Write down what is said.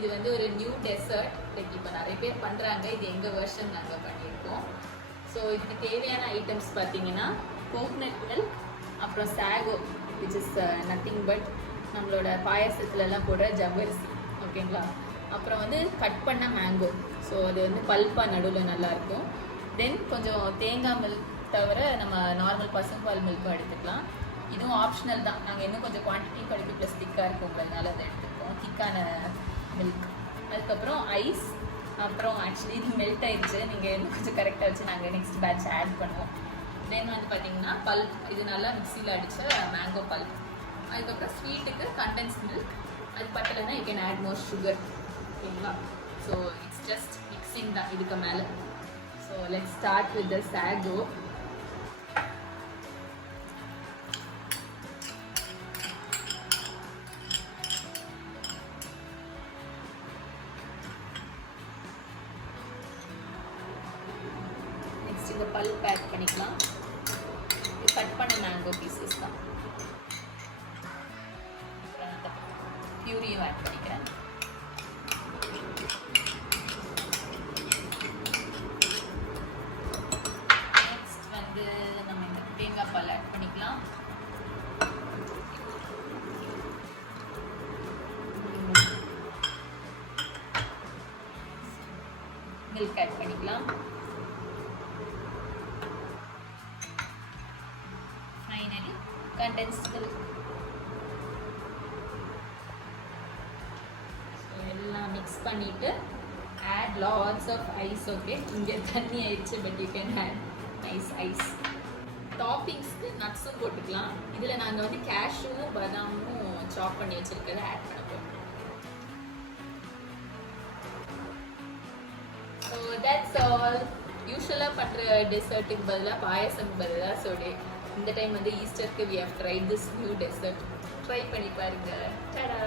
இது வந்து ஒரு நியூ டெசர்ட். லைக் இப்போ நிறைய பேர் பண்ணுறாங்க, இது எங்கள் வெர்ஷன் நாங்கள் பண்ணியிருக்கோம். ஸோ இதுக்கு தேவையான ஐட்டம்ஸ் பார்த்தீங்கன்னா கோகனட் மில்க், அப்புறம் sago which is nothing but நம்மளோட பாயசத்துலலாம் போடுற ஜவ்வரிசி, ஓகேங்களா. அப்புறம் வந்து கட் பண்ண மேங்கோ, ஸோ அது வந்து பல்பாக நடுவில் நல்லாயிருக்கும். தென் கொஞ்சம் தேங்காய் மில்க் தவிர நம்ம நார்மல் பசும்பால் மில்க்கும் எடுத்துக்கலாம். இதுவும் ஆப்ஷனல் தான், நாங்கள் இன்னும் கொஞ்சம் குவான்டிட்டி கிடைக்கும் ப்ளஸ் திக்காக இருக்குங்கிறதுனால அதை எடுத்துப்போம், திக்கான மில்க். அதுக்கப்புறம் ஐஸ், அப்புறம் ஆக்சுவலி இது மெல்ட் ஆயிடுச்சு, நீங்கள் இன்னும் கொஞ்சம் கரெக்டாக வச்சு நாங்கள் நெக்ஸ்ட் பேட்ச் ஆட் பண்ணுவோம். தென் வந்து பார்த்தீங்கன்னா பல்ப், இது நல்லா மிக்சியில் அடித்த மேங்கோ பல்ப். அதுக்கப்புறம் ஸ்வீட்டுக்கு கண்டென்ஸ் மில்க், அது பத்தலைன்னா you can add more sugar, ஓகேங்களா. ஸோ இட்ஸ் ஜஸ்ட் மிக்சிங் தான் இதுக்கு மேலே. So let's start with the sago. Next இந்த பல்ப் ஆட் பண்ணிக்கலாம். இது கட் பண்ண மேங்கோ பீசஸ் தான். பியூரியும் ஆட் பண்ணிக்கிறேன். நெக்ஸ்ட் வந்து நம்ம இந்த தேங்காய் பால் ஆட் பண்ணிக்கலாம். மில்க் ஆட் பண்ணிக்கலாம். Finally condensed milk. எல்லாம் மிக்ஸ் பண்ணிட்டு add lots of ice. Okay, இங்கே தண்ணி ஆயிடுச்சு, but you can add nice ice. டாப்பிங்ஸ்க்கு நட்ஸும் போட்டுக்கலாம். இதில் நாங்கள் வந்து கேஷ்யூவும் பதாமும் சாப் பண்ணி வச்சுருக்கிறத ஆட் பண்ண போகிறோம். So that's all. யூஸ்வலாக பண்ணுற டெசர்ட்டுக்கு பதிலாக பாயசம் பதிலாக சோடே. இந்த டைம் வந்து ஈஸ்டருக்கு we have tried this new dessert. Try பண்ணி பாருங்கள். டடா.